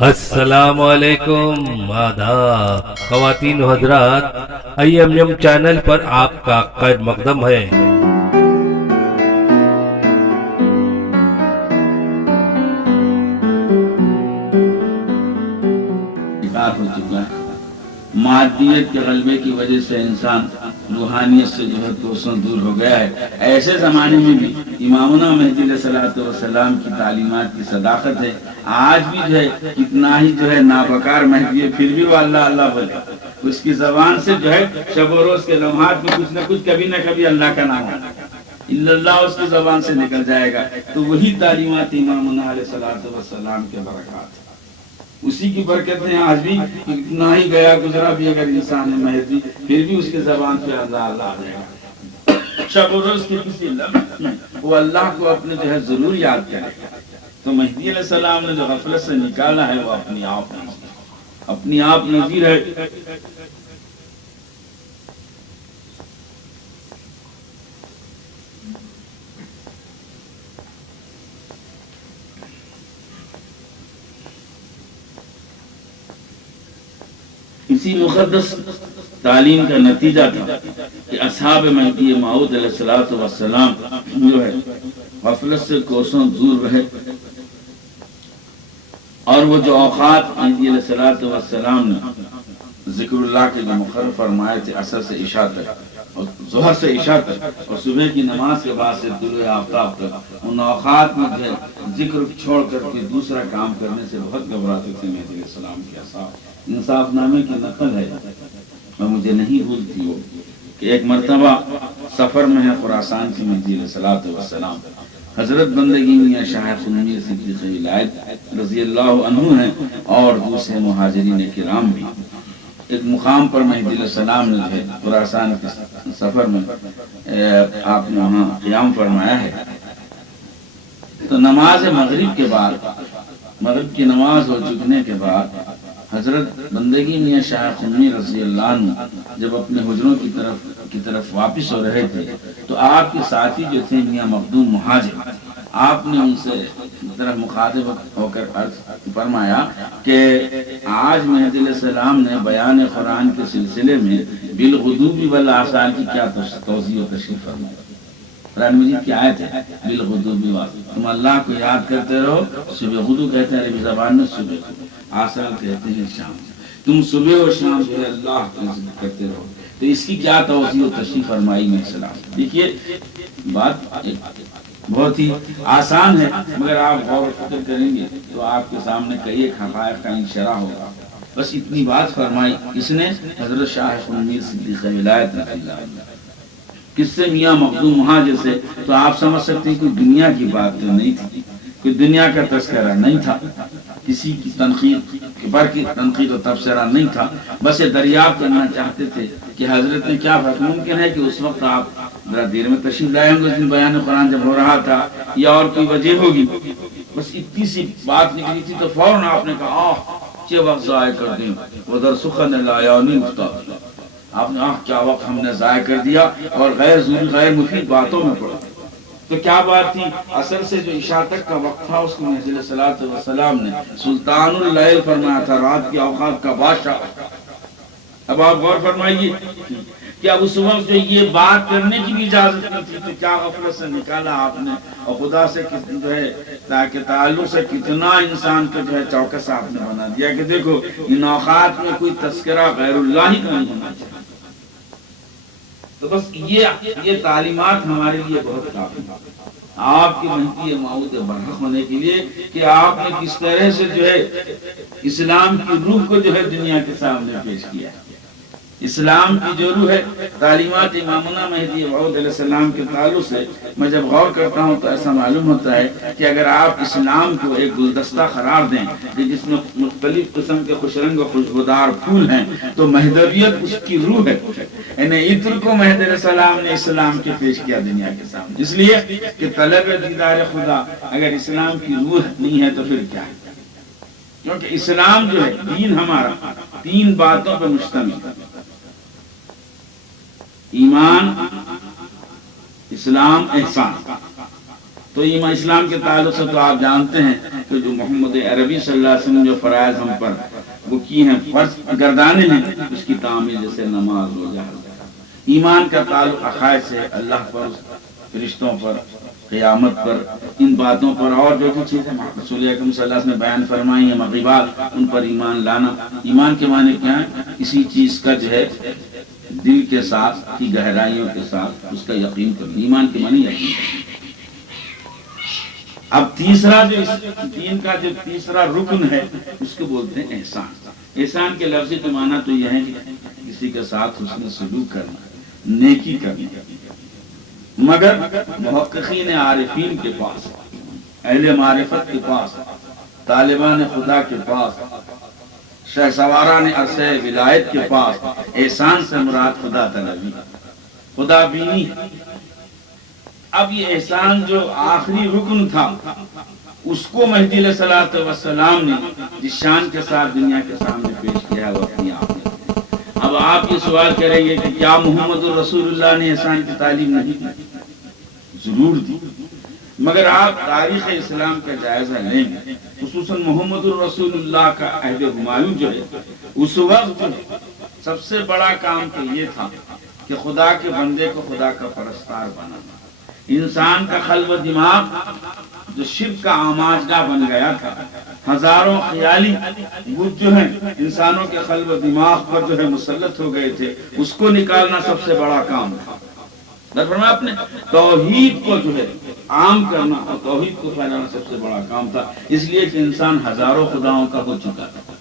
السلام علیکم، آداب خواتین و حضرات، IMM چینل پر آپ کا خیر مقدم ہے۔ ہو چکا ہے مادیت کے غلبے کی وجہ سے انسان روحانیت سے جو ہے کوسوں دور ہو گیا ہے۔ ایسے زمانے میں بھی امامنا مہدی علیہ الصلوۃ والسلام کی تعلیمات کی صداقت ہے۔ آج بھی جو ہے کتنا ہی جو ہے نابکار مہدی ہے، پھر بھی وہ اللہ اللہ بولتا، اس کی زبان سے جو ہے شب و روز کے لمحات میں کچھ نہ کچھ کبھی نہ کبھی اللہ کا نام ہوگا، اللہ اس کی زبان سے نکل جائے گا۔ تو وہی تعلیمات امامنا علیہ الصلوۃ والسلام کے برکات ہیں، اسی کی برکت ہے۔ آج بھی اتنا ہی گیا گزرا بھی اگر انسان ہے مہدی، پھر بھی اس کے زبان پہ اللہ اللہ آ جائے گا۔ شب و روز کی کسی لمحے میں وہ اللہ کو اپنے جو ہے ضرور یاد کرے گا۔ تو مہدی علیہ السلام نے جو غفلت سے نکالا ہے وہ اپنی آپ نظیر ہے۔ اسی مقدس تعلیم کا نتیجہ تھا کہ اصحاب مہدی موعود علیہ الصلوۃ والسلام جو ہے غفلت سے کوسوں دور رہے، اور وہ جو اوقات مہدی علیہ الصلوۃ والسلام نے ذکر اللہ کے جو مقرر فرمائے تھے، عصر سے عشاء تک اور ظہر سے عشاء تک اور صبح کی نماز کے بعد سے طلوع آفتاب تک، ان اوقات میں جو ہے ذکر چھوڑ کر کے دوسرا کام کرنے سے بہت گھبراتے تھے مہدی علیہ السلام کے اصحاب۔ انصاف نامے کی نقل ہے، میں مجھے نہیں بھولتی وہ، کہ ایک مرتبہ سفر میں ہے خراسان کی مہدی علیہ الصلوۃ والسلام، حضرت بندگی میاں شاہ خنمی صدیق ولایت رضی اللہ عنہ ہیں اور دوسرے مہاجرین کرام بھی۔ ایک مقام پر مہدی علیہ السلام نے ہے خراسان کے سفر میں آپ نے وہاں قیام فرمایا ہے۔ تو نماز مغرب کے بعد، مغرب کی نماز ہو چکنے کے بعد، حضرت بندگی میاں شاہ خنمی رضی اللہ عنہ جب اپنے حجروں کی طرف واپس ہو رہے تھے تو آپ کے ساتھی جو تھے میاں مخدوم مہاجر، آپ نے ان سے طرف مخاطب ہو کر عرض فرمایا کہ آج مہدی علیہ السلام نے بیان قرآن کے سلسلے میں بالغدو والآصال کی کیا توضیح و تشریح فرمائی۔ قرآن مجید کی آیت ہے بالغدو والآصال، تم اللہ کو یاد کرتے رہو، صبح غدو کہتے ہیں عربی زبان میں صبح، آصال کہتے ہیں شام، تم صبح و شام جو ہے اللہ کو ذکر کرتے رہو۔ تو اس کی کیا توضیح و تشریح فرمائی میں السلام۔ دیکھیے بات بہت ہی آسان ہے، مگر آپ غور و فکر کریں گے تو آپ کے سامنے کئی ایک حقائق کا انشراح ہوگا۔ بس اتنی بات فرمائی کس نے؟ حضرت شاہ خنمی صدیق ولایت رضی اللہ عنہ۔ کس سے؟ میاں مخدوم مہاجر سے۔ تو آپ سمجھ سکتے ہیں کوئی دنیا کی بات تو نہیں تھی، کوئی دنیا کا تذکرہ نہیں تھا، کسی کی تنقید پر کی تنقید و تبصرہ نہیں تھا، بس یہ دریافت کرنا چاہتے تھے کہ حضرت نے کیا فرمایا۔ ممکن ہے کہ اس وقت آپ ذرا دیر میں تشریف لائے ہوں گے، اس دن بیان قرآن جب ہو رہا تھا، یا اور کوئی وجہ ہوگی، بس اتنی سی بات نکلی تھی تو فوراً آپ نے کہا چے وقت ضائع کر دیں ادھر سخن لایانی استاد، آپ نے کیا وقت ہم نے ضائع کر دیا اور غیر ضروری غیر مفید باتوں میں پڑا۔ تو کیا بات تھی؟ عصر سے جو عشاء تک کا وقت تھا اس کو مہدی علیہ الصلوۃ والسلام نے سلطان اللیل فرمایا تھا، رات کے اوقات کا بادشاہ۔ اب آپ غور فرمائیے کہ اب اس وقت جو یہ بات کرنے کی بھی اجازت نہیں تھی، تو کیا غفلت سے نکالا آپ نے، اور خدا سے جو ہے تاکہ تعلق سے کتنا انسان کا جو ہے چوکس آپ نے بنا دیا کہ دیکھو ان اوقات میں کوئی تذکرہ غیر اللہ ہی کا نہیں ہونا چاہیے۔ تو بس یہ تعلیمات ہمارے لیے بہت کافی ہے آپ کی مہدی موعود برحق ہونے کے لیے، کہ آپ نے کس طرح سے جو ہے اسلام کی روح کو جو ہے دنیا کے سامنے پیش کیا ہے۔ اسلام کی جو روح ہے، تعلیمات امامنا مہدی موعود علیہ السلام کے تعلق سے میں جب غور کرتا ہوں تو ایسا معلوم ہوتا ہے کہ اگر آپ اسلام کو ایک گلدستہ قرار دیں کہ جس میں مختلف قسم کے خوش رنگ و خوشبودار پھول ہیں، تو مہدویت اس کی روح ہے۔ یعنی عطر کو مہدی علیہ السلام نے اسلام کے پیش کیا دنیا کے سامنے، اس لیے کہ طلب دیدار خدا اگر اسلام کی روح نہیں ہے تو پھر کیا ہے؟ کیونکہ اسلام جو ہے دین ہمارا تین باتوں پر مشتمل ہے: ایمان، اسلام، احسان۔ تو ایمان اسلام کے تعلق سے تو آپ جانتے ہیں کہ جو محمد عربی صلی اللہ علیہ وسلم جو فرائض ہم پر وہ کی ہیں، فرض گردانے ہیں، اس کی تعمیل جیسے نماز، روزہ، ایمان کا تعلق عقائد سے، اللہ پر، فرشتوں پر، قیامت پر، ان باتوں پر، اور جو بھی چیزیں رسول اکرم صلی اللہ علیہ وسلم نے بیان فرمائی ہیں مغیبات، ان پر ایمان لانا۔ ایمان کے معنی کیا ہے؟ کسی چیز کا جو ہے دل کے ساتھ کی گہرائیوں کے ساتھ اس کا یقین کرنا، ایمان کے معنی یقین کرنا۔ اب تیسرا جو اس دین کا جو تیسرا رکن ہے اس کو بولتے ہیں احسان۔ احسان کے لفظی کا معنی تو یہ ہے کہ کسی کے ساتھ حسن سلوک کرنا، نیکی کرنا۔ مگر محققین عارفین کے پاس، اہل معرفت کے پاس، طالبان خدا کے پاس، شہسواران عرصہ ولایت کے پاس احسان سے مراد خدا طلبی، خدا بینی۔ اب یہ احسان جو آخری رکن تھا اس کو مہدی علیہ الصلوۃ والسلام نے جس شان کے ساتھ دنیا کے سامنے پیش کیا وہ اپنی آپ نے۔ اب آپ یہ سوال کریں گے کہ کیا محمد رسول اللہ نے احسان کی تعلیم نہیں دی؟ ضرور دی، مگر آپ تاریخ اسلام کا جائزہ لیں گے، خصوصاً محمد رسول اللہ کا عہد ہمایوں جو ہے، اس وقت سب سے بڑا کام تو یہ تھا کہ خدا کے بندے کو خدا کا پرستار بنانا۔ انسان کا قلب و دماغ جو شرک کا آماجگاہ بن گیا تھا، ہزاروں خیالی بت جو ہیں انسانوں کے قلب و دماغ پر جو ہے مسلط ہو گئے تھے، اس کو نکالنا سب سے بڑا کام تھا۔ فرمایا آپ نے توحید کو جو ہے عام کرنا اور توحید کو پھیلانا سب سے بڑا کام تھا، اس لیے کہ انسان ہزاروں خداؤں کا ہو چکا تھا۔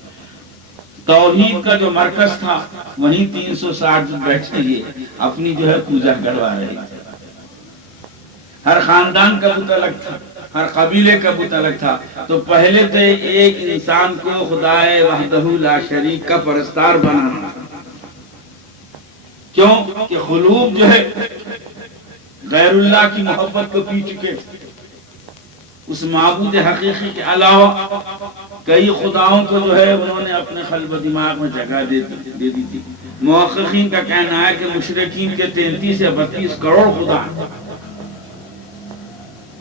توحید کا جو مرکز تھا وہیں 360 جو بیٹھے یہ اپنی جو ہے پوجا کروا رہے تھے۔ ہر خاندان کا بت الگ تھا، ہر قبیلے کا بت الگ تھا، تو پہلے تو ایک انسان کو خدا وحدہ لا شریک کا پرستار بنانا۔ کیوں کہ قلوب جو ہے غیر اللہ کی محبت کو پی چکے، اس معبود حقیقی کے علاوہ کئی خداؤں کو جو ہے انہوں نے اپنے قلب و دماغ میں جگہ دے دی تھی۔ محققین کا کہنا ہے کہ مشرکین کے 33 یا 32 کروڑ خدا ہیں۔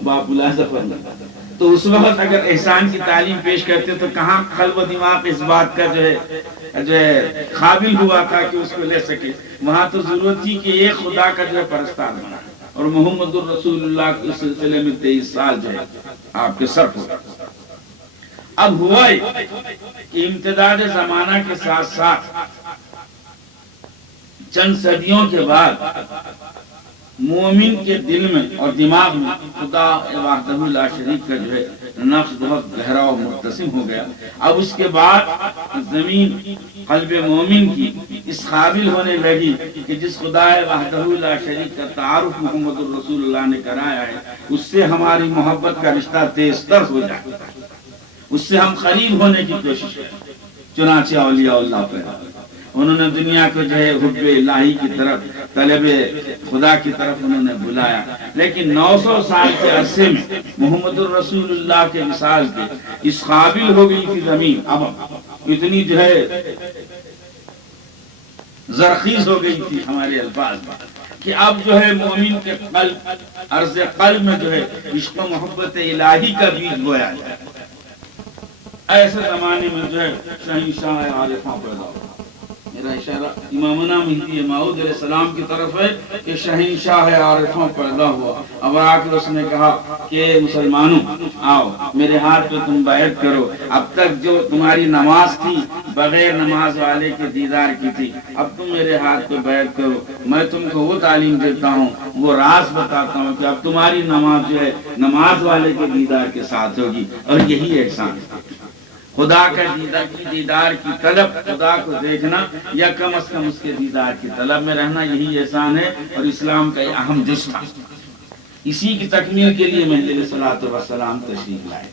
باپ ملاحظہ فرمائیں تو اس وقت اگر احسان کی تعلیم پیش کرتے تو کہاں قلب و دماغ اس بات کا جو ہے قابل ہوا تھا کہ اس کو لے سکے۔ وہاں تو ضرورت تھی کہ ایک خدا کا جو ہے پرستار بنا، اور محمد الرسول اللہ کے سلسلے میں 23 سال جو ہے آپ کے صرف ہو۔ اب ہوا کہ امتداد زمانہ کے ساتھ ساتھ چند صدیوں کے بعد مومن کے دل میں اور دماغ میں خدا وحدہ لا شریک کا جو ہے نقش بہت گہرا اور مرتسم ہو گیا۔ اب اس کے بعد زمین قلب مومن کی اس قابل ہونے لگی کہ جس خدا وحدہ لا شریک کا تعارف محمد الرسول اللہ نے کرایا ہے اس سے ہماری محبت کا رشتہ تیز تر ہو جائے، اس سے ہم قریب ہونے کی کوشش کریں۔ چنانچہ اولیاء اللہ پیدا انہوں نے دنیا کو جو ہے حب الہی کی طرف، طلب خدا کی طرف انہوں نے بلایا، لیکن 900 سال کے عرصے میں محمد الرسول اللہ کے مثال کے اس قابل ہو گئی تھی زمین، اب اتنی جو ہے زرخیز ہو گئی تھی ہمارے الفاظ میں کہ اب جو ہے مومن کے قلب، عرض قلب میں جو ہے عشق و محبت الہی کا بیج بویا جائے۔ ایسے زمانے میں جو ہے شہنشاہ عارفاں پیدا ہوا۔ میرا اشارہ امامنا مہدی موعود علیہ السلام کی طرف ہے کہ شہنشاہ عارفوں پیدا ہوا۔ اب آ کر اس نے کہا کہ مسلمانوں آؤ میرے ہاتھ پہ تم بیعت کرو، اب تک جو تمہاری نماز تھی بغیر نماز والے کے دیدار کی تھی، اب تم میرے ہاتھ پہ بیعت کرو، میں تم کو وہ تعلیم دیتا ہوں، وہ راز بتاتا ہوں کہ اب تمہاری نماز جو ہے نماز والے کے دیدار کے ساتھ ہوگی، اور یہی احسان ہے۔ خدا کا دیدار کی طلب، خدا کو دیکھنا یا کم از کم اس کے دیدار کی طلب میں رہنا، یہی احسان ہے اور اسلام کا یہ اہم جز تھا۔ اسی کی تکمیل کے لیے مہدی علیہ الصلوۃ والسلام تشریف لائے۔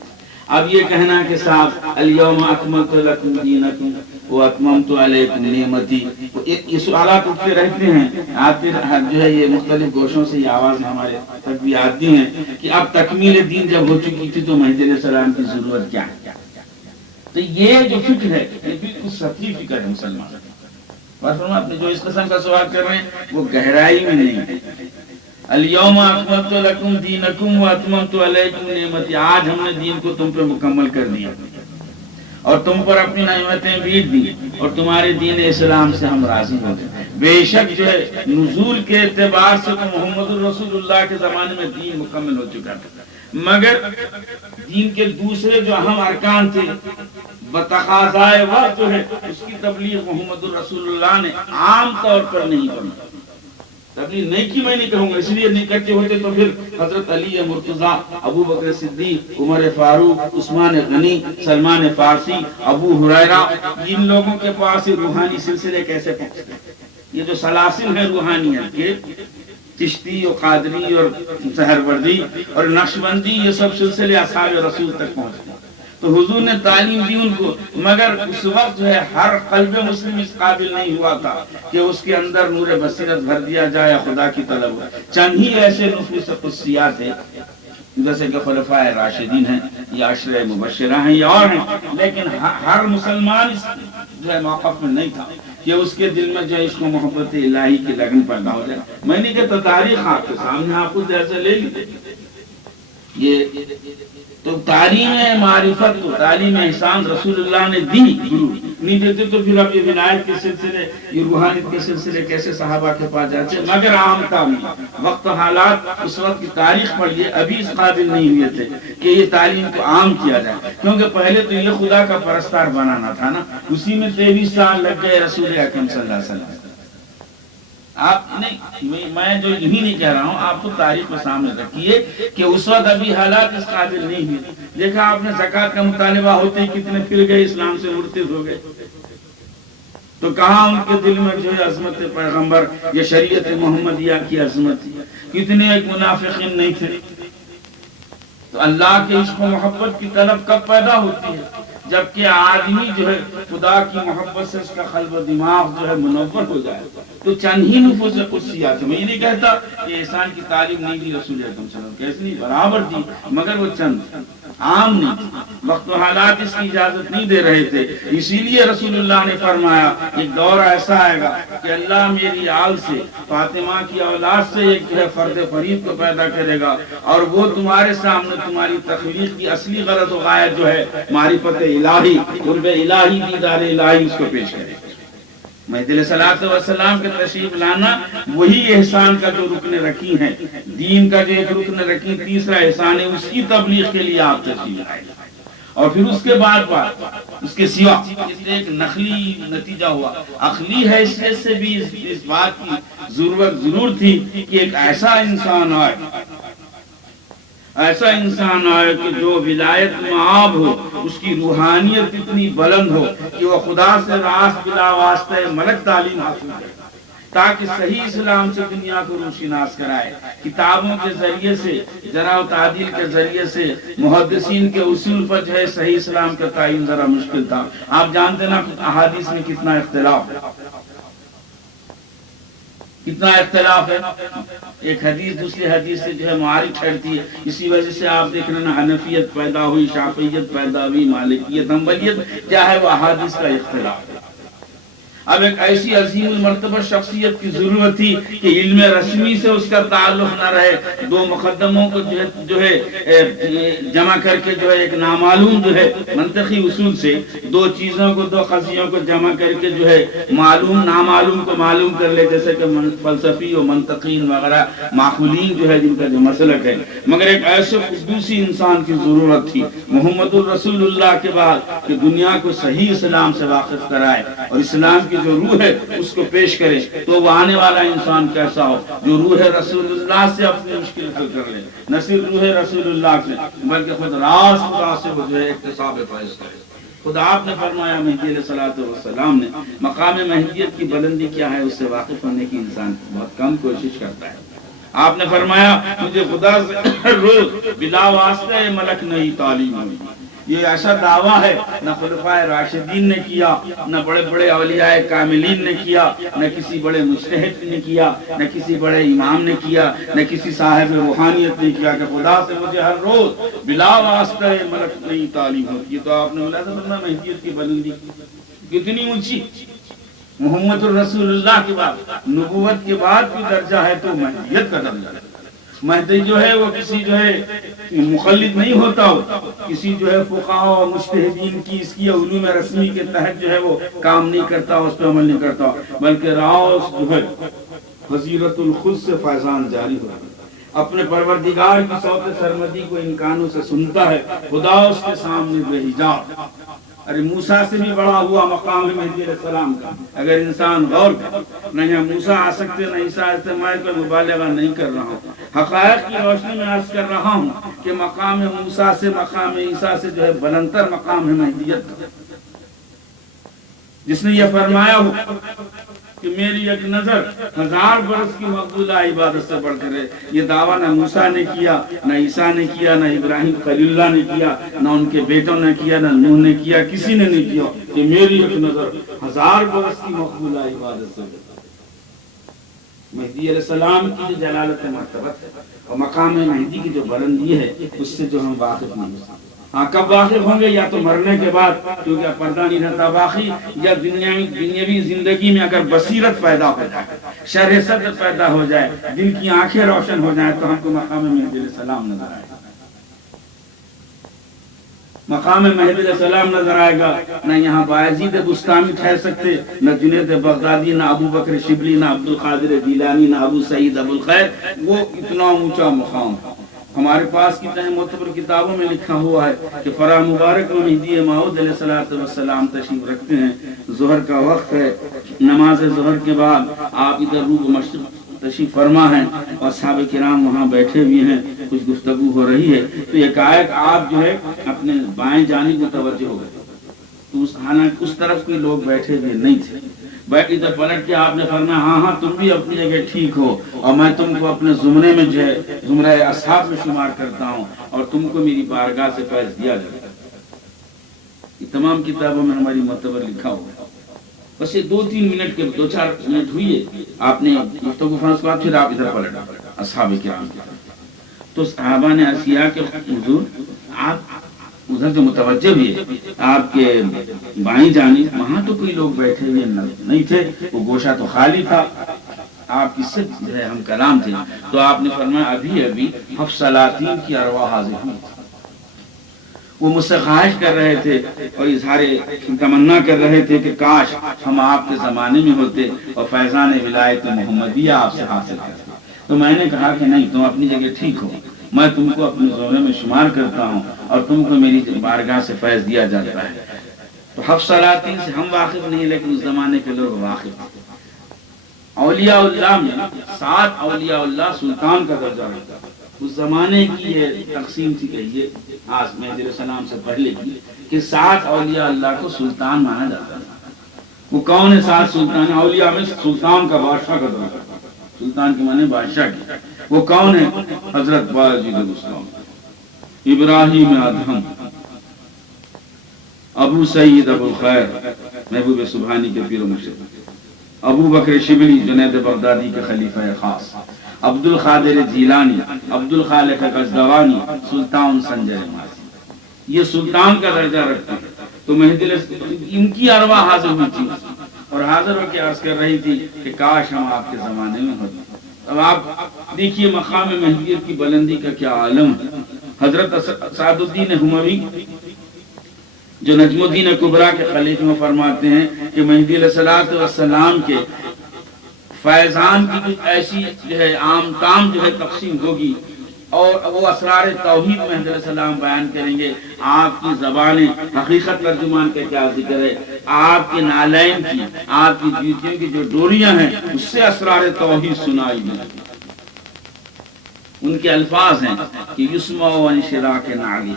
اب یہ کہنا کہ صاحب الیوم اکملت لکم دینکم واتممت علیکم نعمتی، یہ سوالات اٹھتے رہتے ہیں، آتے جو ہے یہ مختلف گوشوں سے یہ آواز ہمارے تک بھی آتی ہیں کہ اب تکمیل دین جب ہو چکی تھی تو مہدی علیہ السلام کی ضرورت کیا ہے؟ تو یہ جو فکر ہے یہ بالکل سطحی فکر ہے مسلمان۔ آپ نے جو اس قسم کا سوال کر رہے ہیں وہ گہرائی میں نہیں ہے۔ الیوم اکملت لکم دینکم واتممت علیکم نعمتی، آج ہم نے دین کو تم پہ مکمل کر دیا اور تم پر اپنی نعمتیں بیٹ دی اور تمہارے دین اسلام سے ہم راضی ہو گئے۔ بے شک جو ہے نزول کے اعتبار سے تو محمد الرسول اللہ کے زمانے میں دین مکمل ہو چکا تھا، مگر دین کے دوسرے جو اہم ارکان تھے بتقاضائے وقت جو ہے اس کی تبلیغ محمد الرسول اللہ نے عام طور پر نہیں کرنا۔ تبلیغ نہیں کی میں نہیں کہوں گا، اس لیے نہیں کرتے ہوتے تو پھر حضرت علی مرتضیٰ، ابو بکر صدیق، عمر فاروق، عثمان غنی، سلمان فارسی، ابو ہریرہ، ان لوگوں کے پاس یہ روحانی سلسلے کیسے پہنچتے؟ یہ جو سلاسل ہیں روحانیت کے، چشتی اور قادری اور سہروردی اور نقشبندی، یہ سب سلسلے اصحاب رسول تک پہنچتے ہیں۔ تو حضور نے تعلیم دی ان کو، مگر اس وقت جو ہے ہر قلب مسلم اس قابل نہیں ہوا تھا کہ اس کے اندر نور بصیرت بھر دیا جائے، خدا کی طلب ہو۔ چند ہی ایسے نفوس قدسیات ہیں جیسے کہ خلفائے راشدین ہیں یا عشرہ مبشرہ ہیں یا اور ہیں، لیکن ہر مسلمان اس جو ہے موقف میں نہیں تھا کہ اس کے دل میں جو ہے عشق و محبت الہی کی لگن پیدا ہو جائے۔ میں نے کہتا تاریخ آپ کے سامنے آپ خود ایسے لے لیتے، یہ تو تعلیم معرفت تو تعلیم احسان رسول اللہ نے دی، گرو نہیں دیتے تو پھر اب یہ ولایت کے سلسلے، یہ روحانیت کے سلسلے کیسے صحابہ کے پاس جاتے؟ مگر عام تعلیم، وقت حالات اس وقت کی تاریخ پڑھیے، ابھی اس قابل نہیں ہوئے تھے کہ یہ تعلیم کو عام کیا جائے، کیونکہ پہلے تو یہ خدا کا پرستار بنانا تھا نا، اسی میں 23 سال لگ گئے رسول اکرم صلی اللہ علیہ وسلم۔ آپ نہیں، میں جو یہی نہیں کہہ رہا ہوں، آپ کو تاریخ کو سامنے رکھیے کہ اس وقت ابھی حالات اس قابل نہیں ہوئے۔ دیکھا آپ نے زکوٰۃ کا مطالبہ ہوتے ہی کتنے پھر گئے، اسلام سے مرتد ہو گئے، تو کہاں ان کے دل میں جو ہے عظمت پیغمبر یا شریعت محمدیہ کی عظمت تھی؟ کتنے ایک منافقین نہیں تھے؟ تو اللہ کے عشق و محبت کی طلب کب پیدا ہوتی ہے؟ جبکہ آدمی جو ہے خدا کی محبت سے اس کا قلب و دماغ جو ہے منور ہو جائے۔ تو چند ہی نفوس قدسیات، میں یہ نہیں کہتا کہ احسان کی تعلیم نہیں دی رسول اکرم صلی اللہ علیہ وسلم، کیسے نہیں، برابر دی، مگر وہ چند عام نہیں تھی، وقت و حالات اس کی اجازت نہیں دے رہے تھے۔ اسی لیے رسول اللہ نے فرمایا ایک دور ایسا آئے گا کہ اللہ میری آل سے، فاطمہ کی اولاد سے ایک جو ہے فرد فرید کو پیدا کرے گا، اور وہ تمہارے سامنے تمہاری تخلیق کی اصلی غرض و غایت جو ہے معرفت الہی، قرب الہی، دیدار الہی، اس کو پیش کرے گا۔ مہدی علیہ الصلوۃ والسلام کے تشریف لانا وہی احسان کا جو رکن رکھی ہیں، دین کا جو ایک رکن رکھی، تیسرا احسان ہے، اس کی تبلیغ کے لیے آپ تشریف لائے، اور پھر اس کے بعد اس کے سوا ایک نقلی نتیجہ ہوا، عقلی حیثیت سے بھی اس بات کی ضرورت ضرور تھی کہ ایک ایسا انسان آئے کہ جو ولایت معاب ہو، اس کی روحانیت اتنی بلند ہو کہ وہ خدا سے راست بلا واسطہ ملک تعلیم حاصل کرے، تاکہ صحیح اسلام سے دنیا کو روشناس کرائے، کتابوں کے ذریعے سے، جرح و تعدیل کے ذریعے سے، محدثین کے اصول پر جو ہے صحیح اسلام کا تعین ذرا مشکل تھا۔ آپ جانتے نا احادیث میں کتنا اختلاف ہے، کتنا اختلاف ہے، ایک حدیث دوسری حدیث سے جو ہے معارض ٹھہرتی ہے، اسی وجہ سے آپ دیکھ رہے ہیں حنفیت پیدا ہوئی، شافعیت پیدا ہوئی، مالکیت، حنبلیت، کیا ہے وہ احادیث کا اختلاف ہے۔ اب ایک ایسی عظیم المرتبہ شخصیت کی ضرورت تھی کہ علم رسمی سے اس کا تعلق نہ رہے، دو مقدموں کو جو ہے جمع کر کے جو ہے ایک نامعلوم جو ہے منطقی اصول سے دو چیزوں کو، دو قضیوں کو جمع کر کے جو ہے معلوم نامعلوم کو معلوم کر لے، جیسے کہ فلسفی و منطقین وغیرہ معقولین جو ہے جن کا جو مسلک ہے۔ مگر ایک ایسے قدوسی انسان کی ضرورت تھی محمد الرسول اللہ کے بعد کہ دنیا کو صحیح اسلام سے واقف کرائے اور اسلام کی جو روح ہے اس کو پیش کرے، تو وہ آنے والا انسان کیسا ہو جو روح رسول اللہ سے اپنی مشکل حل کر لے، نہ صرف روح رسول اللہ سے بلکہ خود راز خدا سے جو ہے اکتساب فیض کرے۔ خدا آپ نے فرمایا مہدی علیہ الصلوۃ والسلام نے مقام مہدیت کی بلندی کیا ہے اس سے واقف ہونے کی انسان بہت کم کوشش کرتا ہے۔ آپ نے فرمایا مجھے خدا سے روز بلا واسطہ ملک نئی تعلیم ہوئی۔ یہ ایسا دعویٰ ہے نہ خلفائے راشدین نے کیا، نہ بڑے بڑے اولیاء کاملین نے کیا، نہ کسی بڑے مجتہد نے کیا، نہ کسی بڑے امام نے کیا، نہ کسی صاحب روحانیت نے کیا کہ خدا سے مجھے ہر روز بلا واسطہ ملک نئی تعلیم ہوتی ہے۔ تو آپ نے ملاحظہ فرمایا مہدیت کی بلندی کتنی اونچی، محمد الرسول اللہ کے بعد نبوت کے بعد بھی درجہ ہے تو مہدیت کا درجہ ہے۔ مہدی جو ہے وہ کسی جو ہے مخلد نہیں ہوتا ہو، کسی جو ہے فقہاء و مجتہدین کی اس کی علوم رسمی کے تحت جو ہے وہ کام نہیں کرتا، اس پہ عمل نہیں کرتا، بلکہ راس جو ہے حضیرت الخود سے فیضان جاری ہوتا ہے، اپنے پروردگار کی صوت سرمدی کو ان کانوں سے سنتا ہے، خدا اس کے سامنے بے حجاب۔ ارے موسیٰ سے بھی بڑا ہوا مقام ہے مہدی علیہ السلام کا، اگر انسان غور کرے، نہ یہاں موسیٰ آ سکتے نہ عیسیٰ آ سکتے، میں کوئی مبالغہ نہیں کر رہا ہوں، حقائق کی روشنی میں عرض کر رہا ہوں کہ مقام موسیٰ سے مقام عیسیٰ سے جو ہے بلندتر مقام ہے مہدیت کا۔ جس نے یہ فرمایا ہو کہ میری ایک نظر 1000 برس کی مقبولہ عبادت سے بڑھ کر ہے، یہ دعویٰ نہ موسیٰ نے کیا، نہ عیسیٰ نے کیا، نہ ابراہیم خلیل اللہ نے کیا، نہ ان کے بیٹوں نے کیا، نہ نوح نے کیا، کسی نے نہیں کیا کہ میری ایک نظر 1000 برس کی مقبولہ عبادت سے بڑھ۔ مہدی علیہ السلام کی جو جلالت مرتبت ہے اور مقام مہدی کی جو بلندی ہے، اس سے جو ہم واقف نہیں ہیں۔ ہاں کب واقف ہوں گے؟ یا تو مرنے کے بعد، کیونکہ پردہ نہیں رہتا باقی، یا دنیاوی زندگی میں اگر بصیرت پیدا ہو جائے، شرح صدر پیدا ہو جائے، دل کی آنکھیں روشن ہو جائیں، تو ہم کو مقام مہدی علیہ السلام نظر آئے گا۔ مقام مہدی علیہ السلام نظر آئے گا، نہ یہاں بایزید بستامی ٹھہر سکتے، نہ جنید بغدادی، نہ ابو بکر شبلی، نہ عبد القادر جیلانی، نہ ابو سعید ابو الخیر، وہ اتنا اونچا مقام ہے۔ ہمارے پاس کتنے معتبر کتابوں میں لکھا ہوا ہے کہ فرا مبارک میں مہدی موعود علیہ السلام تشریف رکھتے ہیں، ظہر کا وقت ہے، نماز ظہر کے بعد آپ ادھر روح مشرق تشریف فرما ہیں اور صحابہ کرام وہاں بیٹھے ہوئے ہیں، کچھ گفتگو ہو رہی ہے، تو ایک آپ جو ہے اپنے بائیں جانب متوجہ ہو گئے، تو حالانکہ اس طرف کوئی لوگ بیٹھے ہوئے نہیں تھے، ادھر پلٹ کے آپ نے فرمایا ہاں تم بھی اپنی جگہ ٹھیک ہو، اور میں تم کو اپنے زمرے میں جو ہے زمرہ اصحاب میں شمار کرتا ہوں، اور تم کو میری بارگاہ سے فیض دیا جائے گا۔ یہ تمام کتابوں میں ہماری معتبر لکھا ہوا۔ بس یہ 2-3 منٹ کے 2-4 منٹ ہوئی، آپ نے گفتگو فرض کے بعد پھر آپ ادھر پلٹ اصحاب کرام، تو صحابہ نے عرض کیا کہ حضور آپ ادھر جو متوجہ ہوئے، آپ کے بائیں جانب وہاں تو کوئی لوگ بیٹھے ہوئے نہیں تھے، وہ گوشہ تو خالی تھا، آپ کس سے جو ہے ہم کلام تھے، تو آپ نے فرمایا ابھی حفصلاتین کی ارواح حاضر ہوئی، وہ مجھ سے خواہش کر رہے تھے اور اظہار تمنا کر رہے تھے کہ کاش ہم آپ کے زمانے میں ہوتے اور فیضان ولایت محمدیہ آپ سے حاصل کرتے، تو میں نے کہا کہ نہیں، تم اپنی جگہ ٹھیک ہو، میں تم کو اپنے زمرے میں شمار کرتا ہوں اور تم کو میری بارگاہ سے فیض دیا جاتا ہے۔ تو حفصلاتین سے ہم واقف نہیں، لیکن اس زمانے کے لوگ واقف ہیں۔ اولیاء اللہ میں 7 اولیاء اللہ سلطان کا درجہ رکھتا ہے، اس زمانے کی یہ تقسیم تھی، کہیے آج مہدی علیہ السلام سے پہلے کی، کہ 7 اولیاء اللہ کو سلطان مانا جاتا ہے۔ وہ کون ہے 7 سلطان؟ اولیاء میں سلطان کا بادشاہ کا درجہ، سلطان کے معنی بادشاہ کی، وہ کون ہے؟ حضرت باجید بستام، ابراہیم ادہم، ابو سعید ابو الخیر محبوب سبحانی کے پیر و مرشد، ابو بکر شبلی جنید بغدادی کے خلیفہ خاص، عبد القادر جیلانی، عبد الخالق غزنوانی، سلطان سنجر ماسی، یہ سلطان کا درجہ رکھتے ہیں۔ تو مہدی ان کی ارواح حاضر ہوئی تھی اور حاضر ہو کے عرض کر رہی تھی کہ کاش ہم آپ کے زمانے میں ہوتے۔ اب آپ دیکھیے مقام مہدیت کی بلندی کا کیا عالم ہے۔ حضرت سعد الدین حموی جو نجم الدین کبریٰ کے خلیفہ میں فرماتے ہیں کہ مہدی علیہ السلام کے فیضان کی کچھ ایسی جو ہے عام تام جو ہے تقسیم ہوگی، اور وہ اسرار توحید مہدی علیہ السلام بیان کریں گے، آپ کی زبانیں حقیقت ترجمان کا کیا ذکر ہے، آپ کے نالین کی، آپ کی جوتیوں کی جو ڈوریاں ہیں اس سے اسرار توحید سنائی دیں۔ ان کے الفاظ ہیں کہ یسمع و انشراک نعلی،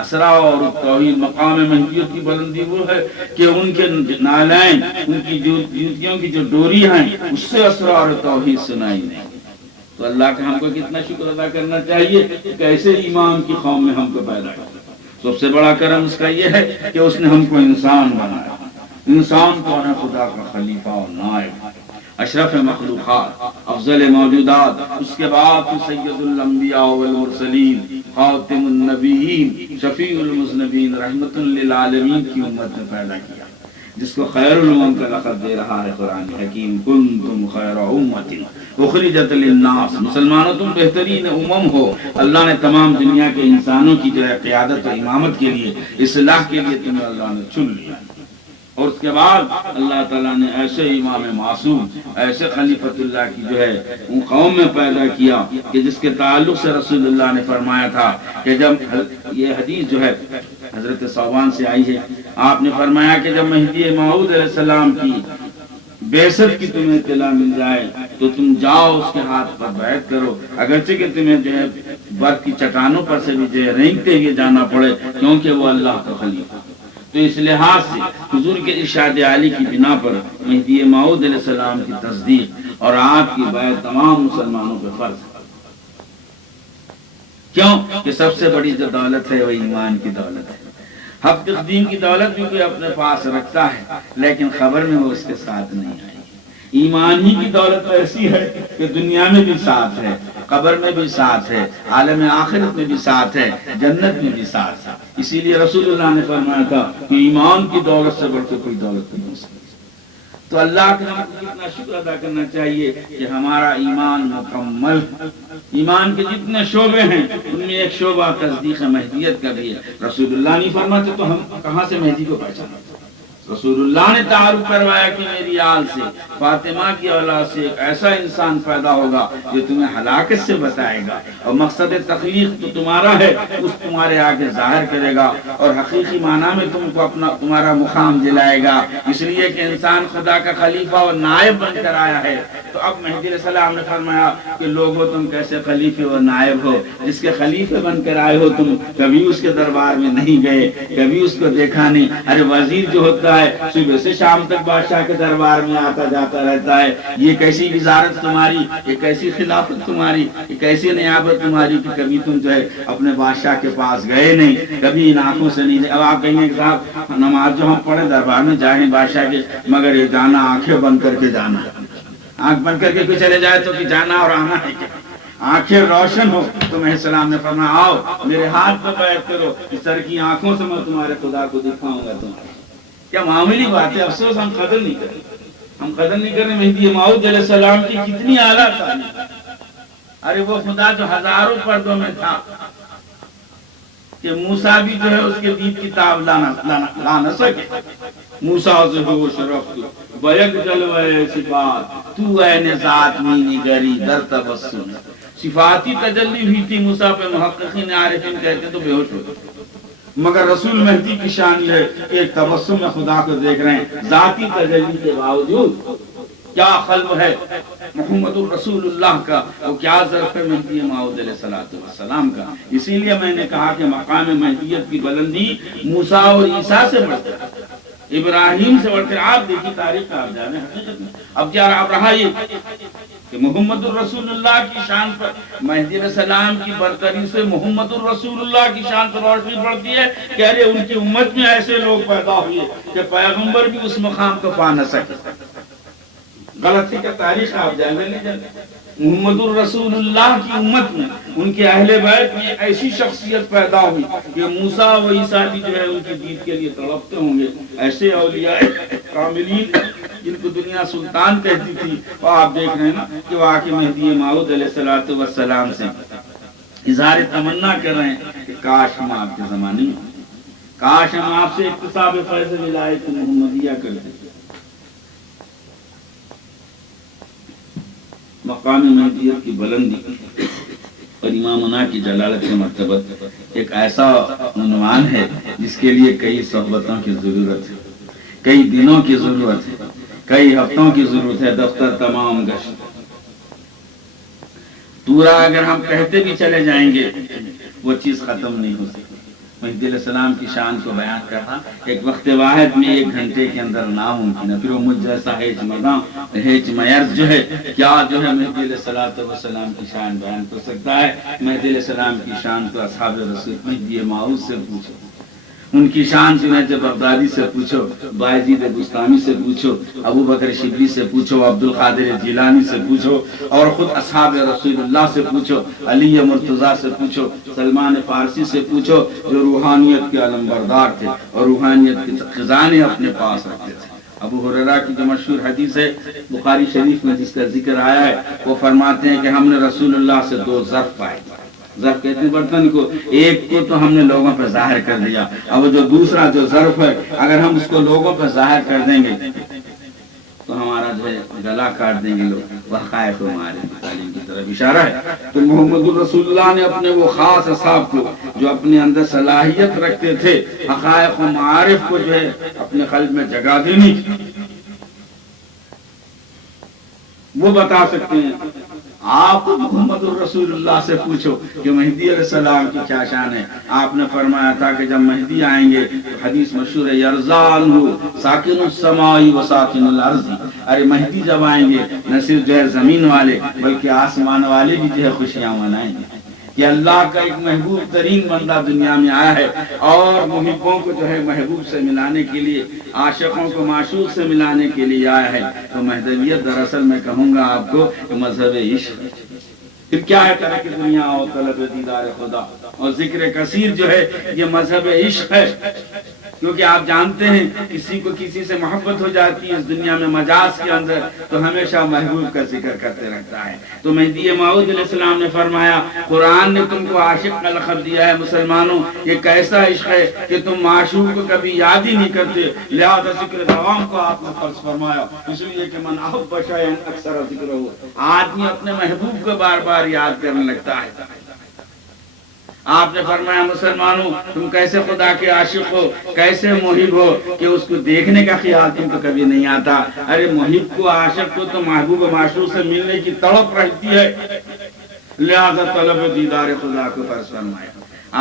اسرار اور توحید مقام مہدیت کی بلندی وہ ہے کہ ان کے نالین، ان کی جوتیوں کی جو ڈوری ہیں اس سے اسرار توحید سنائی دیں۔ تو اللہ کا ہم کو کتنا شکر ادا کرنا چاہیے کہ ایسے امام کی قوم میں ہم کو پیدا کیا۔ سب سے بڑا کرم اس کا یہ ہے کہ اس نے ہم کو انسان بنایا۔ انسان کون ہے؟ خدا کا خلیفہ اور نائب، اشرف مخلوقات، افضل موجودات، اس کے بعد تو سید الانبیاء والمرسلین، خاتم النبیین، شفیع المذنبین، رحمت للعالمین کی امت نے پیدا کیا۔ جس کو خیر الامم کا لقب دے رہا ہے قرآن حکیم، کنتم خیر امت اخرجت للناس، مسلمانوں تم بہترین امم ہو، اللہ نے تمام دنیا کے انسانوں کی جو ہے قیادت و امامت کے لیے، اصلاح کے لیے تمہیں اللہ نے چن لیا۔ اور اس کے بعد اللہ تعالیٰ نے ایسے امام معصوم، ایسے خلیفۃ اللہ کی جو ہے ان قوم میں پیدا کیا کہ جس کے تعلق سے رسول اللہ نے فرمایا تھا کہ جب یہ حدیث جو ہے حضرت صوبان سے آئی ہے، آپ نے فرمایا کہ جب مہدی موعود علیہ السلام کی بعثت کی تمہیں اطلاع مل جائے تو تم جاؤ اس کے ہاتھ پر بیعت کرو، اگرچہ کہ تمہیں جو ہے برف کی چٹانوں پر سے بھی جو ہے رینگتے ہوئے جانا پڑے، کیونکہ وہ اللہ کا خلیفہ۔ تو اس لحاظ سے حضور کے ارشاد عالی کی بنا پر مہدی موعود علیہ السلام کی تصدیق اور آپ کی بیعت تمام مسلمانوں پہ فرض ہے۔ کیوں کہ سب سے بڑی جو دولت ہے وہ ایمان کی دولت ہے۔ حق تقدیم کی دولت بھی کوئی اپنے پاس رکھتا ہے لیکن خبر میں وہ اس کے ساتھ نہیں آئی۔ ایمان ہی کی دولت ایسی ہے کہ دنیا میں بھی ساتھ ہے، قبر میں بھی ساتھ ہے، عالم آخرت میں بھی ساتھ ہے، جنت میں بھی ساتھ ہے۔ اسی لیے رسول اللہ نے فرمایا تھا کہ ایمان کی دولت سے بڑھ کے کوئی دولت نہیں ہو سکتی۔ تو اللہ کے نام کو کتنا شکر ادا کرنا چاہیے کہ ہمارا ایمان مکمل، ایمان کے جتنے شعبے ہیں ان میں ایک شعبہ تصدیق مہدیت کا بھی ہے۔ رسول اللہ نہیں فرماتے تو ہم کہاں سے مہدی کو پہچانا؟ رسول اللہ نے تعارف کروایا کہ میری آل سے، فاطمہ کی اولاد سے ایک ایسا انسان پیدا ہوگا جو تمہیں ہلاکت سے بتائے گا، اور مقصد تخلیق تو تمہارا ہے اس تمہارے آگے ظاہر کرے گا، اور حقیقی معنی میں تم کو تمہارا مقام دلائے گا، اس لیے کہ انسان خدا کا خلیفہ اور نائب بن کر آیا ہے۔ تو اب مہدی علیہ السلام نے فرمایا کہ لوگوں تم کیسے خلیفے اور نائب ہو؟ جس کے خلیفے بن کر آئے ہو تم کبھی اس کے دربار میں نہیں گئے، کبھی اس کو دیکھا نہیں۔ ارے وزیر جو ہوتا ہے صبح سے شام تک بادشاہ کے دربار میں آتا جاتا رہتا ہے، یہ کیسی وزارت تمہاری، یہ کیسی خلافت تمہاری، یہ کیسی نیابت تمہاری کہ کبھی تم جو ہے اپنے بادشاہ کے پاس گئے نہیں، کبھی ان آنکھوں سے نہیں۔ اب آپ کہیں گے کہ صاحب نماز جو ہم پڑھے دربار میں جائیں بادشاہ کے، مگر یہ جانا آنکھیں بند کر کے جانا، آنکھ بند کر کے کوئی چلے جائے تو کہ جانا اور آنا ہے کیا؟ آنکھیں روشن ہو تو میں السلام نے فرمایا آؤ میرے ہاتھ پہ بیعت کرو، سر کی آنکھوں سے میں تمہارے خدا کو دکھاؤں گا تمہارے۔ کیا معمولی بات ہے، افسوس ہم قدر نہیں کریں، ہم قدر نہیں کریں مہدی موعود علیہ السلام کی کتنی اعلیٰ تعلیم۔ ارے وہ خدا جو ہزاروں پردوں میں تھا کہ موسیٰ بھی جو ہے اس کے دید کتاب لا نہ سکے۔ موسیٰ سے ہوش رفت بیک جلوے صفات تو عین ذات می نگری در تبسم، صفاتی تجلی ہوئی تھی موسیٰ پہ، محققین عارفین کہتے تو بے ہوش ہو گئے، مگر رسول مہدی کی شان یہ ایک تبسم میں خدا کو دیکھ رہے ہیں، ذاتی تجلی کے باوجود کیا قلب ہے محمد الرسول اللہ کا، وہ کیا ظرف ہے مہدی موعود علیہ السلام کا۔ اسی لیے میں نے کہا کہ مقام مہدیت کی بلندی موسیٰ اور عیسیٰ سے بڑھ کر، ابراہیم سے بڑھ کر، آپ دیکھیں تاریخ کا آپ جانے حقیقت میں اب کیا رہا یہ کہ محمد الرسول اللہ کی شان پر، مہدی علیہ السلام کی برتری سے محمد الرسول اللہ کی شان پر روشنی پڑتی ہے کہ ارے ان کی امت میں ایسے لوگ پیدا ہوئے کہ پیغمبر بھی اس مقام کو پا نہ سکے۔ غلطی کا تاریخ آپ جاننے لے جاتے، محمد الرسول اللہ کی امت میں، ان کے اہل بیت میں ایسی شخصیت پیدا ہوئی کہ موسیٰ و عیسیٰ بھی جو ہے ان کی دید کے لیے تڑپتے ہوں گے۔ ایسے اولیاء کاملین جن کو دنیا سلطان کہتی تھی، وہ آپ دیکھ رہے ہیں نا کہ وہ آکے مہدی موعود علیہ السلام سے اظہار تمنا کر رہے ہیں کہ کاش ہم آپ کے زمانے میں، کاش ہم آپ سے اکتساب فیض ولایت محمدیہ کرتے۔ مقام مہدیت کی بلندی اور امامنا کی جلالت کے مرتبت ایک ایسا عنوان ہے جس کے لیے کئی صحبتوں کی ضرورت ہے، کئی دنوں کی ضرورت ہے، کئی ہفتوں کی ضرورت ہے، دفتر تمام گشت پورا اگر ہم کہتے بھی چلے جائیں گے وہ چیز ختم نہیں ہو سکتی۔ مہدی علیہ السلام کی شان کو بیان کرنا ایک وقت واحد میں 1 گھنٹے کے اندر ناممکن ہے۔ پھر وہ مجھ جیسا ہیچ میرز جو ہے کیا جو ہے مہدی علیہ السلام کی شان بیان کر سکتا ہے؟ مہدی علیہ السلام کی شان تو اصحاب رسول مہدی موعود سے پوچھو، ان کی شان چنانچہ بغدادی سے پوچھو، بایزید بستامی سے پوچھو، ابو بکر شبلی سے پوچھو، عبد القادر جیلانی سے پوچھو، اور خود اصحاب رسول اللہ سے پوچھو، علی مرتضیٰ سے پوچھو، سلمان فارسی سے پوچھو، جو روحانیت کے علمبردار تھے اور روحانیت کے خزانے اپنے پاس رکھتے تھے۔ ابو ہریرہ کی جو مشہور حدیث ہے بخاری شریف میں جس کا ذکر آیا ہے، وہ فرماتے ہیں کہ ہم نے رسول اللہ سے 2 ظرف پائے۔ ظرف کہتے ہیں برتن کو، ایک کو تو ہم نے لوگوں پہ ظاہر کر دیا، اب جو دوسرا جو ظرف ہے اگر ہم اس کو لوگوں پہ ظاہر کر دیں گے تو ہمارا جو ہے گلا کاٹ دیں گے لوگ، وہ حقائق ہمارے تعلیم کی طرف اشارہ ہے۔ تو محمد الرسول اللہ نے اپنے وہ خاص اصحاب کو جو اپنے اندر صلاحیت رکھتے تھے حقائق و معارف کو جو ہے اپنے قلب میں جگہ دینی، وہ بتا سکتے ہیں۔ آپ محمد الرسول اللہ سے پوچھو کہ مہدی علیہ السلام کی کیا شان ہے۔ آپ نے فرمایا تھا کہ جب مہدی آئیں گے تو حدیث مشہور ہے، یرزانہ ساکن السماء و ساکن الارض، ارے مہدی جب آئیں گے نہ صرف جو ہے زمین والے بلکہ آسمان والے بھی جو ہے خوشیاں منائیں گے کہ اللہ کا ایک محبوب ترین بندہ دنیا میں آیا ہے، اور محبوں کو جو ہے محبوب سے ملانے کے لیے، عاشقوں کو معشوق سے ملانے کے لیے آیا ہے۔ تو مہدویت دراصل میں کہوں گا آپ کو کہ مذہب عشق ہے۔ پھر کیا ہے ترک دنیا اور طلب دیدار خدا، اور ذکر کثیر جو ہے یہ مذہب عشق ہے، کیونکہ آپ جانتے ہیں کسی کو کسی سے محبت ہو جاتی ہے اس دنیا میں مجاز کے اندر تو ہمیشہ محبوب کا ذکر کرتے رہتا ہے۔ تو مہدی موعود علیہ السلام نے فرمایا، قرآن نے تم کو عاشق کا لقب دیا ہے، مسلمانوں یہ کیسا عشق ہے کہ تم معشوق کو کبھی یاد ہی نہیں کرتے، لہذا ذکر دوام کو آپ نے فرض فرمایا، اس لیے کہ من احب شیئا اکثر ذکرہ، آدمی اپنے محبوب کو بار بار یاد کرنے لگتا ہے۔ آپ نے فرمایا مسلمانوں تم کیسے خدا کے عاشق ہو، کیسے محب ہو کہ اس کو دیکھنے کا خیال تم کو کبھی نہیں آتا۔ ارے محب کو عاشق کو تو محبوب و معشوق سے ملنے کی تڑپ رہتی ہے، لہذا طلب دیدار خدا کو فرض فرمایا۔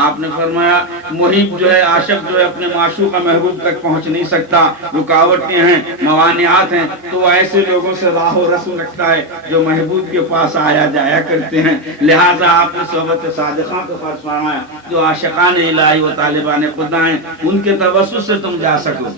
آپ نے فرمایا محب جو ہے عاشق جو ہے اپنے معشوق کا محبوب تک پہنچ نہیں سکتا، رکاوٹیں ہیں، موانعات ہیں، تو وہ ایسے لوگوں سے راہ و رسم رکھتا ہے جو محبوب کے پاس آیا جایا کرتے ہیں۔ لہٰذا آپ نے صحبت صادقہ کو فرض فرمایا، جو عاشقان الہی و طالبان خدا ہیں ان کے توسط سے تم جا سکو۔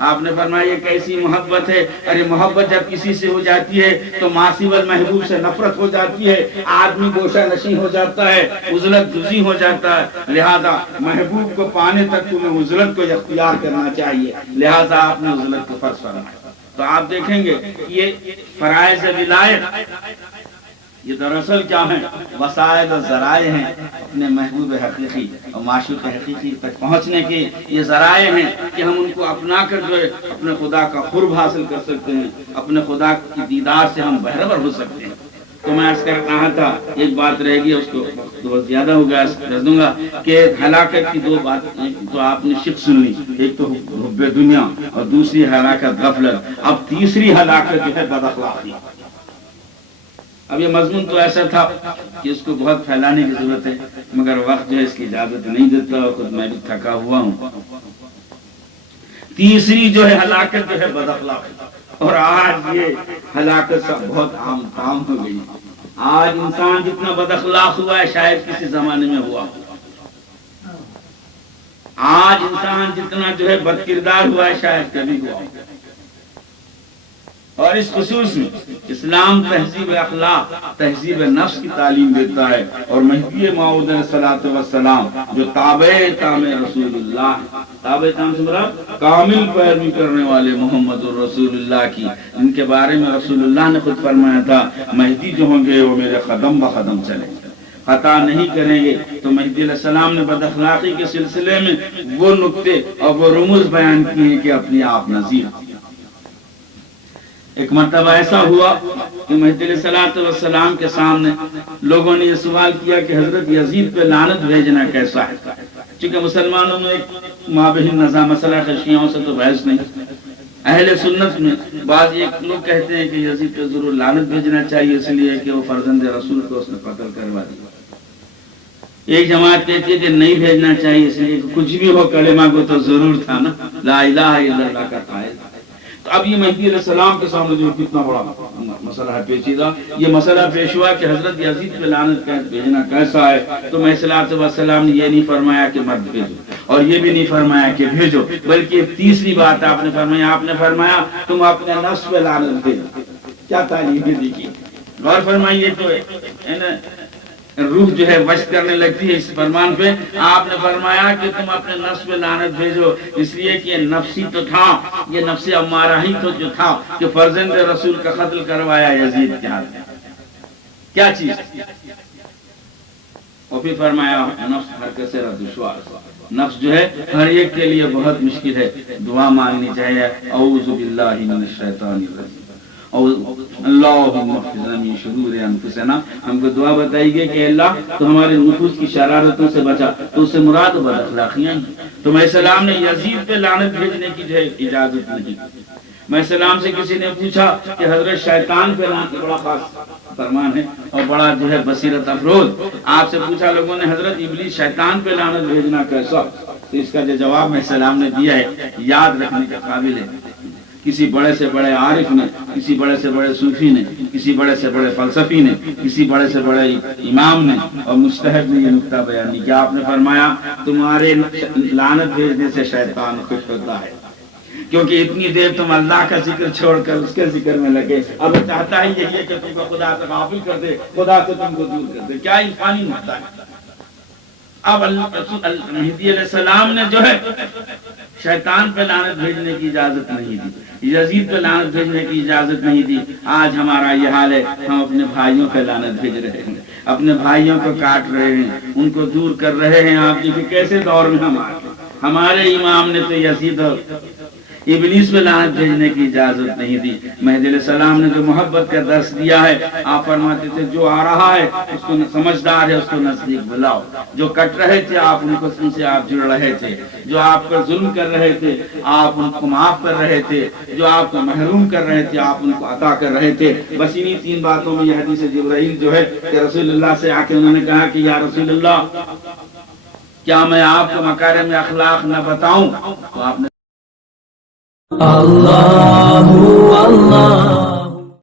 آپ نے فرمایا یہ کیسی محبت ہے، ارے محبت جب کسی سے ہو جاتی ہے تو ماسیو المحبوب سے نفرت ہو جاتی ہے، آدمی گوشہ نشین ہو جاتا ہے، عزلت جزی ہو جاتا ہے۔ لہذا محبوب کو پانے تک تمہیں عزلت کو اختیار کرنا چاہیے، لہذا آپ نے عزلت کو فرض فرمایا۔ تو آپ دیکھیں گے یہ فرائض ولایت یہ دراصل کیا ہیں، وسائل و ذرائع ہیں اپنے محبوب حقیقی اور معشوق حقیقی تک پہنچنے کے، یہ ذرائع ہیں کہ ہم ان کو اپنا کر جو ہے اپنے خدا کا قرب حاصل کر سکتے ہیں، اپنے خدا کی دیدار سے ہم بہرور ہو سکتے ہیں۔ تو میں عرض کر رہا تھا ایک بات رہ گئی، اس کو بہت زیادہ ہو گیا کر دوں گا کہ ہلاکت کی 2 بات تو آپ نے شک سن لی، ایک تو حب دنیا اور دوسری ہلاکت غفلت، اب تیسری ہلاکت جو ہے بد اخلاقی۔ اب یہ مضمون تو ایسا تھا کہ اس کو بہت پھیلانے کی ضرورت ہے، مگر وقت جو ہے اس کی اجازت نہیں دیتا اور خود میں بھی تھکا ہوا ہوں۔ تیسری جو ہے ہلاکت جو ہے بد اخلاقی، اور آج یہ ہلاکت سب بہت عام کام ہو گئی۔ آج انسان جتنا بد اخلاق ہوا ہے شاید کسی زمانے میں ہوا ہو، آج انسان جتنا جو ہے بد کردار ہوا ہے شاید کبھی ہوا ہو۔ اور اس خصوص میں اسلام تہذیب اخلاق، تہذیب نفس کی تعلیم دیتا ہے، اور مہدی موعود علیہ السلام جو تابع رسول اللہ، تابع سے مراد کامل پیروی کرنے والے محمد الرسول اللہ کی، ان کے بارے میں رسول اللہ نے خود فرمایا تھا مہدی جو ہوں گے وہ میرے قدم بقدم چلیں گے، خطا نہیں کریں گے۔ تو مہدی علیہ السلام نے بد اخلاقی کے سلسلے میں وہ نکتے اور وہ رموز بیان کیے ہیں کہ اپنی آپ نظیر۔ ایک مرتبہ ایسا ہوا کہ مہدی علیہ السلام کے سامنے لوگوں نے یہ سوال کیا کہ حضرت یزید پہ لعنت بھیجنا کیسا ہے، چونکہ مسلمانوں میں ایک مابین نظام مسئلہ ہے، شیعوں سے تو بحث نہیں۔ اہل سنت میں بعض ایک لوگ کہتے ہیں کہ یزید پہ ضرور لعنت بھیجنا چاہیے اس لیے کہ وہ فرزند رسول کو اس نے قتل کروا دیا۔ ایک جماعت کہتی ہے کہ نہیں بھیجنا چاہیے اس لیے کہ کچھ بھی ہو کلمہ کو تو ضرور تھا نا، لا الہ الا اللہ کا قائل۔ تو اب یہ مہدی علیہ السلام کے سامنے جو کتنا بڑا مسئلہ ہے پیچیدہ، یہ مسئلہ پیش ہوا کہ حضرت یزید پہ لعنت بھیجنا کیسا ہے۔ تو محدود علیہ السلام نے یہ نہیں فرمایا کہ مت بھیجو، اور یہ بھی نہیں فرمایا کہ بھیجو، بلکہ ایک تیسری بات آپ نے فرمایا تم اپنے نفس پہ لعنت بھیجو۔ کیا تعلیم ہے دیکھیے، غور فرمائیے، تو روح جو ہے وش کرنے لگتی ہے اس فرمان پہ۔ آپ نے فرمایا کہ تم اپنے نفس پہ لعنت بھیجو، اس لیے کہ نفسی تو تھا، یہ نفس امارہ ہی تو جو تھا کہ فرزند رسول کا قتل کروایا یزید کے ہاتھ میں۔ کیا چیز؟ اور پھر فرمایا نفس ہر کسے دشوار، نفس جو ہے ہر ایک کے لیے بہت مشکل ہے، دعا مانگنی چاہیے، اعوذ باللہ من الشیطان الرجیم، اللہم اغفر من شرور انفسنا۔ ہم کو دعا بتائی گئی کہ اللہ تو ہمارے نفوس کی شرارتوں سے بچا، تو اس سے مراد بد اخلاقیاں ہیں۔ تو میں السلام نے یزید پہ لعنت بھیجنے کی جو ہے اجازت نہیں۔ میں السلام سے کسی نے پوچھا کہ حضرت شیطان پہ لعنت، بڑا خاص فرمان ہے اور بڑا جو ہے بصیرت افروز، آپ سے پوچھا لوگوں نے حضرت ابلیس شیطان پہ لعنت بھیجنا کیسا؟ تو اس کا جو جواب میں السلام نے دیا ہے یاد رکھنے کے قابل ہے۔ کسی بڑے سے بڑے عارف نے، کسی بڑے سے بڑے صوفی نے، کسی بڑے سے بڑے فلسفی نے، کسی بڑے سے بڑے امام نے اور مجتہد نے یہ نکتہ بیان کیا۔ آپ نے فرمایا تمہارے لعنت بھیجنے سے شیطان خوش ہوتا ہے، کیونکہ اتنی دیر تم اللہ کا ذکر چھوڑ کر اس کے ذکر میں لگے، اب چاہتا ہے یہی ہے کہ تم کو خدا سے غافل کر دے، خدا سے تم کو دور کر دے۔ کیا عرفانی نکتہ ہے۔ اب مہدی علیہ السلام نے جو ہے شیطان پہ لعنت بھیجنے کی اجازت نہیں دی، یزید پہ لعنت بھیجنے کی اجازت نہیں دی۔ آج ہمارا یہ حال ہے، ہم اپنے بھائیوں پہ لعنت بھیج رہے ہیں، اپنے بھائیوں کو کاٹ رہے ہیں، ان کو دور کر رہے ہیں۔ آپ دیکھیں کیسے دور میں ہم آئے۔ ہمارے امام نے تو یزید اور ابلیس پہ لعنت بھیجنے کی اجازت نہیں دی۔ مہدی علیہ السلام نے جو محبت کا درس دیا ہے، آپ فرماتے تھے جو آ رہا ہے اس کو سمجھدار ہے اس کو نزدیک بلاؤ، جو کٹ رہے تھے آپ ان سے آپ جڑ رہے تھے، جو آپ پر ظلم کر رہے تھے آپ ان کو معاف کر رہے تھے، جو آپ کو محروم کر رہے تھے آپ ان کو عطا کر رہے تھے۔ بس انہی تین باتوں میں یہ حدیث جبرائیل جو ہے کہ رسول اللہ سے آ کے انہوں نے کہا کہ یا رسول اللہ کیا میں آپ کو مکارم اخلاق نہ بتاؤں؟ تو آپ نے اللہ